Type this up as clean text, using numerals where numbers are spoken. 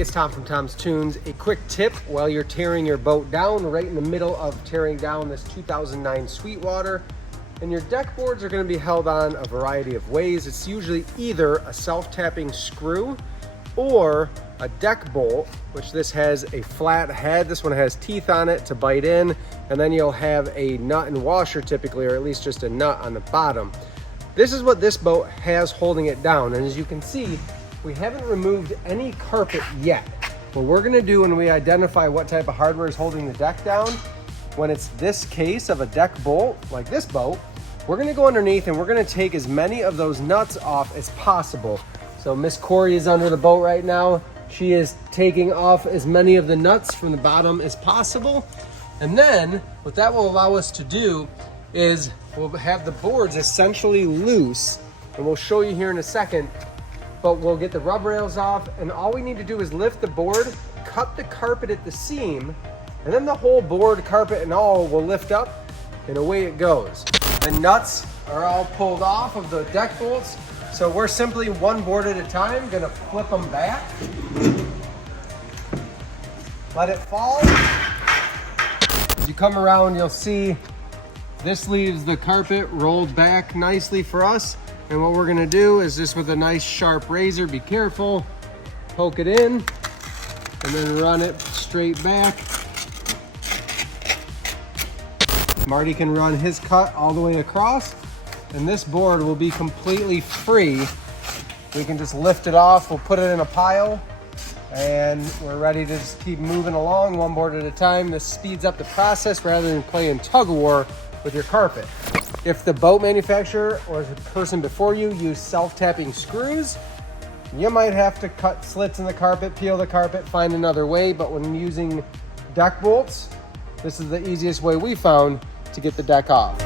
Hey, it's Tom from Tom's Tunes. A quick tip while you're tearing your boat down, right in the middle of tearing down this 2009 Sweetwater, and your deck boards are going to be held on a variety of ways. It's usually either a self-tapping screw or a deck bolt, which this has a flat head. This one has teeth on it to bite in, and then you'll have a nut and washer typically, or at least just a nut on the bottom. This is what this boat has holding it down, and as you can see, we haven't removed any carpet yet. What we're gonna do when we identify what type of hardware is holding the deck down, when it's this case of a deck bolt, like this boat, we're gonna go underneath and we're gonna take as many of those nuts off as possible. So Miss Corey is under the boat right now. She is taking off as many of the nuts from the bottom as possible. And then what that will allow us to do is we'll have the boards essentially loose, and we'll show you here in a second, but we'll get the rub rails off, and all we need to do is lift the board, cut the carpet at the seam, and then the whole board, carpet and all will lift up, and away it goes. The nuts are all pulled off of the deck bolts, so we're simply one board at a time gonna flip them back, let it fall. As you come around, you'll see this leaves the carpet rolled back nicely for us. And what we're gonna do is just with a nice sharp razor, be careful, poke it in, and then run it straight back. Marty can run his cut all the way across, and this board will be completely free. We can just lift it off, we'll put it in a pile, and we're ready to just keep moving along one board at a time. This speeds up the process rather than playing tug-of-war with your carpet. If the boat manufacturer or the person before you use self-tapping screws, you might have to cut slits in the carpet, peel the carpet, find another way. But when using deck bolts, this is the easiest way we found to get the deck off.